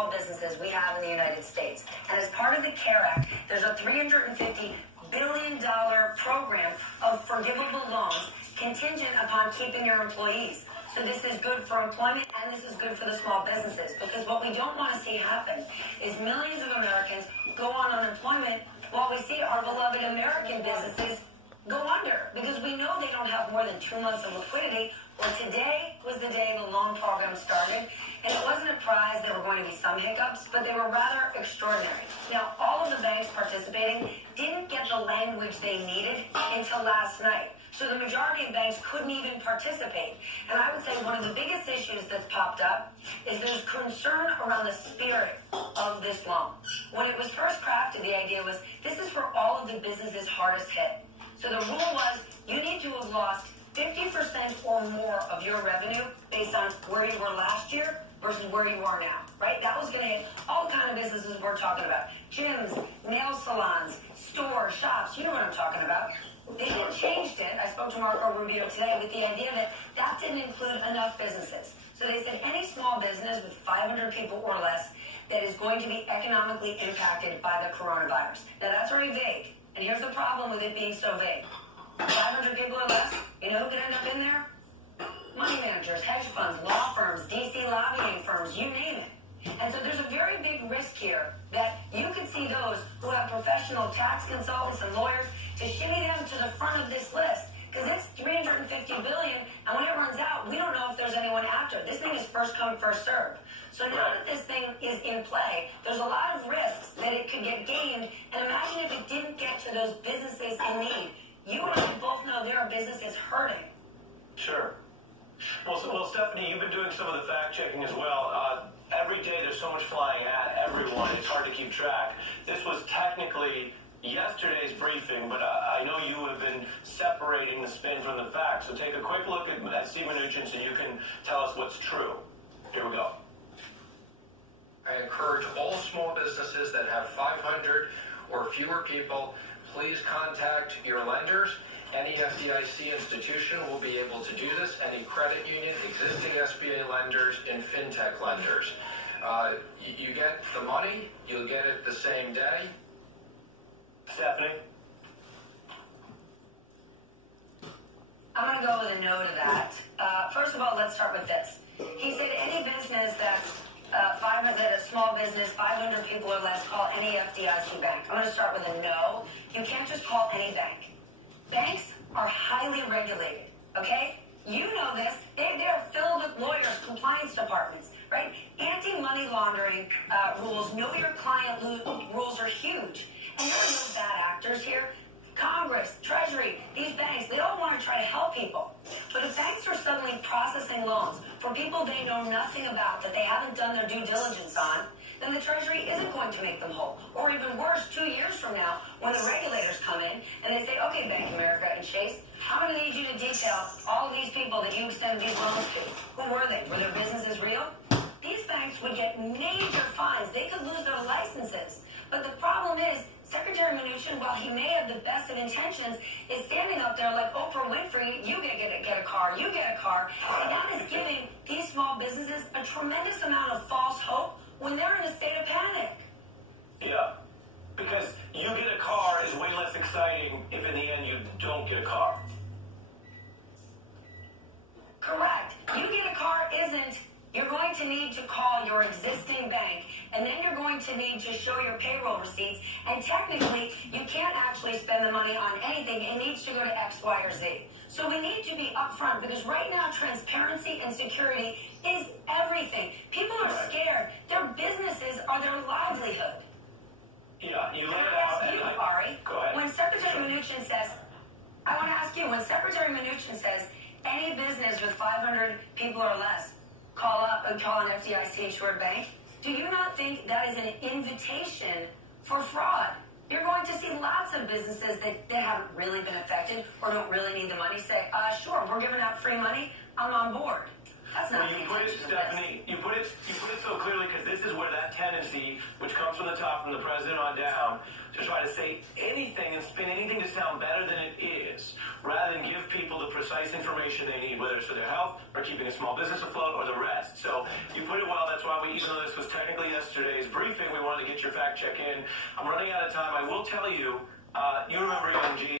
small businesses we have in the United States. And as part of the CARE Act, there's a $350 billion program of forgivable loans contingent upon keeping your employees. So this is good for employment and this is good for the small businesses, because what we don't want to see happen is millions of Americans go on unemployment while we see our beloved American businesses go under, because we know they don't have more than 2 months of liquidity. Well, today was the day the loan program started, and it wasn't a prize. There were going to be some hiccups, but they were rather extraordinary. Now, all of the banks participating didn't get the language they needed until last night. So the majority of banks couldn't even participate. And I would say one of the biggest issues that's popped up is there's concern around the spirit of this loan. When it was first crafted, the idea was this is for all of the businesses hardest hit. So the rule was you need to have lost 50% or more of your revenue based on where you were last year versus where you are now, right? That was going to hit all the kind of businesses we're talking about. Gyms, nail salons, stores, shops, you know what I'm talking about. They had changed it. I spoke to Marco Rubio today with the idea that that didn't include enough businesses. So they said any small business with 500 people or less that is going to be economically impacted by the coronavirus. Now, that's already vague. And here's the problem with it being so vague. 500 people or less, you know who could end up in there? Money managers, hedge funds, law firms, DC lobbying firms, you name it. And so there's a very big risk here that you could see those who have professional tax consultants and lawyers to shimmy them to the front of this list, because it's $350 billion, and when it runs out, we don't know if there's anyone after. This thing is first come, first served. So now that this thing is in play, there's a lot of risks that it could get gamed, and imagine if it didn't get to those businesses in need. You and I both know there are businesses hurting. Sure. Well, Stephanie, you've been doing some of the fact-checking as well. Every day there's so much flying at everyone, it's hard to keep track. This was technically yesterday's briefing, but I know you have been separating the spin from the facts. So take a quick look at Steve Mnuchin so you can tell us what's true. Here we go. I encourage all small businesses that have 500 or fewer people, please contact your lenders. Any FDIC institution will be able to do this. Any credit union, existing SBA lenders, and fintech lenders. You get the money, you'll get it the same day. Stephanie? I'm going to go with a no to that. First of all, let's start with this. He said any business that's 500, a small business, 500 people or less, call any FDIC bank. I'm going to start with a no. You can't just call any bank. Banks are highly regulated, okay? You know this. They're filled with lawyers, compliance departments, right? Anti-money laundering rules, know your client rules are huge. And there are no bad actors here. Congress, Treasury, these banks, they all want to try to help people. But if banks are suddenly processing loans for people they know nothing about, that they haven't done their due diligence on, then the Treasury isn't going to make them whole. Or even worse, 2 years from now, when the regulators come in and they say, okay, Bank of America and Chase, I'm going to need you to detail all of these people that you extended these loans to. Who were they? Were their businesses real? These banks would get major fines. They could lose their licenses. But the problem is, Secretary Mnuchin, while he may have the best of intentions, is standing up there like Oprah Winfrey, you get a car, you get a car. And that is giving these small businesses a tremendous amount of false hope when they're in a state of panic. Yeah, because you get a car is way less exciting if in the end you don't get a car. Correct. You get a car isn't. You're going to need to call your existing bank, and then you're going to need to show your payroll receipts, and technically, you can't actually spend the money on anything. It needs to go to X, Y, or Z. So we need to be upfront, because right now, transparency and security is everything. People are scared. Their businesses are their livelihood. Yeah, you Can I ask you, Ari, go ahead. when Secretary Mnuchin says, I want to ask you, when Secretary Mnuchin says, any business with 500 people or less, call an FDIC-insured bank, do you not think that is an invitation for fraud? You're going to see lots of businesses that haven't really been affected or don't really need the money say, sure, we're giving out free money, I'm on board. That's not well, you put it, Stephanie, you put it so clearly because this is where that tendency, which comes from the top, from the president on down, to try to say anything and spin anything to sound better than it is, rather than give people the precise information they need, whether it's for their health or keeping a small business afloat or the rest. So you put it well. That's why we, even though this was technically yesterday's briefing, we wanted to get your fact check in. I'm running out of time. I will tell you, you remember Young G.